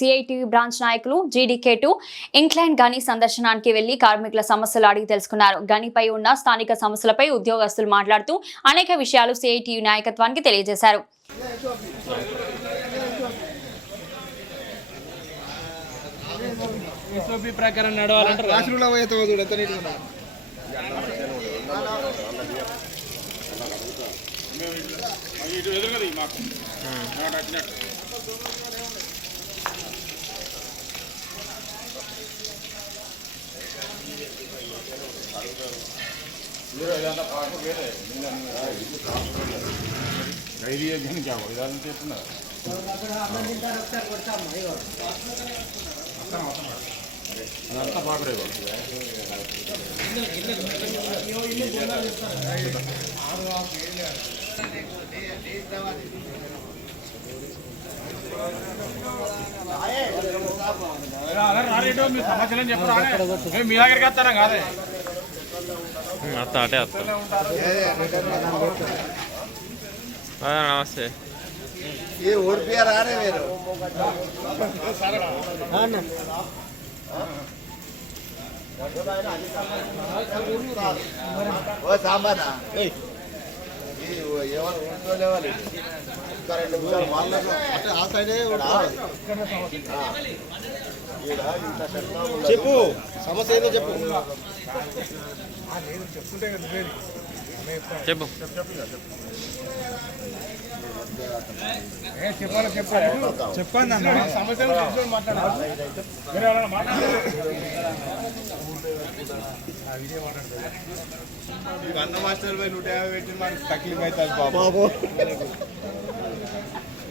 CITU branch నాయకులు జీడీకే2 incline గని సందర్శనానికి వెళ్లి కార్మికుల సమస్యలు అడిగి తెలుసుకున్నారు. గనిపై ఉన్న స్థానిక సమస్యలపై ఉద్యోగస్తులు మాట్లాడుతూ అనేక విషయాలు సిఐటియు నాయకత్వానికి తెలియజేశారు. మీ దగ్గరికి వస్తారా కాదే అట్టే నమస్తే ये ओडपीआर आ रहे मेरे वो सामाना ఎవరు ఉంటోలేవాలి రెండు నిమిషాలు మాట్లాడు అంటే ఆ సైడే చెప్పు సమస్య ఏదో చెప్పు చెప్పు చెప్పండి సమస్యలు అన్న మాస్టర్ 150 పెట్టి మనకు తక్లీఫ్ అవుతుంది బాబు.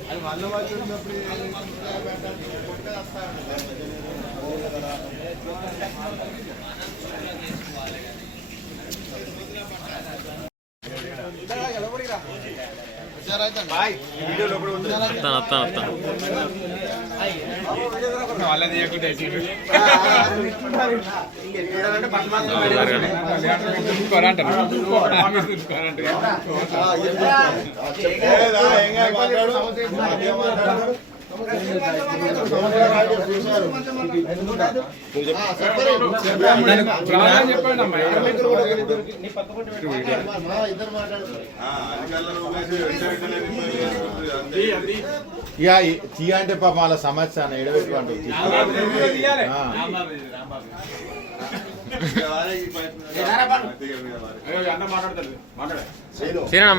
అది అన్న మాస్టర్ ఉన్నప్పుడు వాళ్ళని ఇక అంటే పాప వాళ్ళ సమస్య ఎడబెట్టుకోండి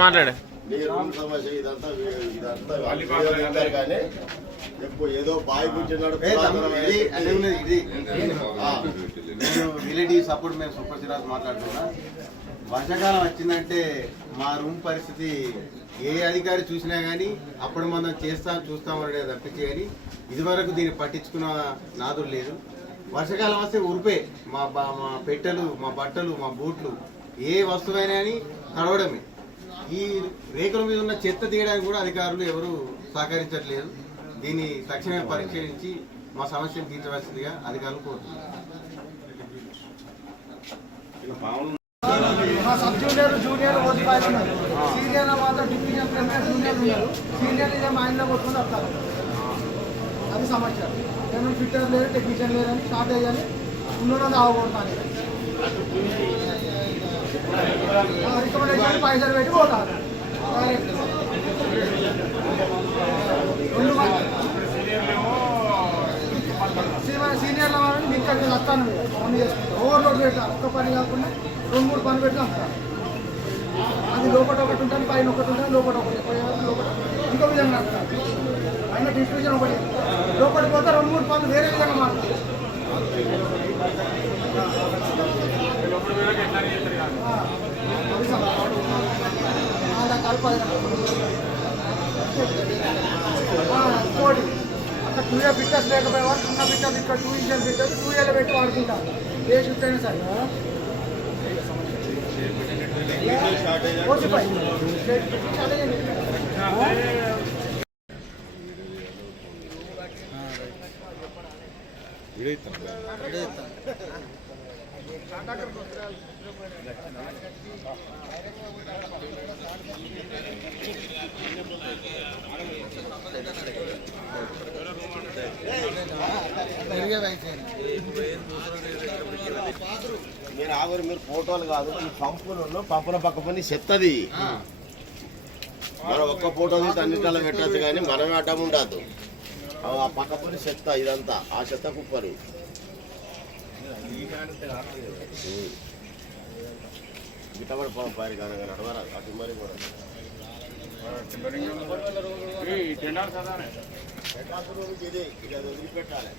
మాట్లాడే సమస్య ఇదంతా కానీ ఏదో బాయ్ కూర్చున్నాడు. నేను రిలేటివ్స్ అప్పుడు మేము సూపర్ సిరాజ్ మాట్లాడుతున్నా. వర్షాకాలం వచ్చిందంటే మా రూమ్ పరిస్థితి ఏ అధికారి చూసినా కానీ అప్పుడు మనం చూస్తామనే తప్పించి కానీ ఇదివరకు దీన్ని పట్టించుకున్న నాదుడు లేదు. వర్షాకాలం వస్తే ఉరిపే మా పెట్టెలు, మా బట్టలు, మా బూట్లు, ఏ వస్తువైనా కానీ తడవడమే. ఈ రేకుల మీద ఉన్న చెత్త తీయడానికి కూడా అధికారులు ఎవరు సహకరించట్లేదు. దీన్ని తక్షణమే పరిశీలించి మా సమస్యను తీర్చవలసిందిగా అధికారులు కోరుతున్నారు. సబ్ జూనియర్ జూనియర్ సీనియర్ మాత్రం డివిజన్ ప్రైమరీ జూనియర్ ఉన్నారు. సీనియర్ ఇదే మా ఇంట్లో కొట్టుకుని వస్తారు. అది సమస్య. నేను ఫిట్టర్ లేదు, టెక్నీషియన్ లేదని షార్టేజ్ అని ఉన్నది ఆగకూడతాను. రికమెండేషన్ పైసలు పెట్టి పోతారు. సీనియర్ల వాళ్ళని మీకు ఇక్కడ వస్తాను పని చేసుకుంటారు. ఓవర్లోడ్ పెట్టాలి. ఒక్క పని కాకుండా 2-3 పని పెట్టి వస్తారు. అది లోపల ఒకటి ఉంటుంది, పైన ఒకటి ఉంటుంది, లోపల ఒకటి లోపల ఇంకో విధంగా వస్తారు. అయినా డిస్ట్రిబ్యూషన్ ఒకటి లోపలికి పోతే 2-3 పనులు వేరే విధంగా మారుతాయి. కోడి అక్కడ 2 ఇయర్ బిట్టర్స్ లేకపోయేవారు ఉన్న బిట్టర్స్ ఇక్కడ 2 ఇంజన్ బిట్టర్స్ 2 ఇయర్లు పెట్టి వాడుకుంటారు. ఏ షిఫ్ట్ అయినా సరే Hey! మీరు ఆవిరి మీరు ఫోటోలు కాదు ఈ పంపులు పంపుల పక్క పని చెత్తది మనం ఒక్క ఫోటో తీసి అన్నింటిలో పెట్టచ్చు కానీ మనమే అడ్డం ఉండదు ఆ పక్క పని చెత్త ఇదంతా ఆ చెత్త కుప్పరు గిట్టబడి పారి కానీ నడవరా అటు మరి కూడా వదిలిపెట్టాలి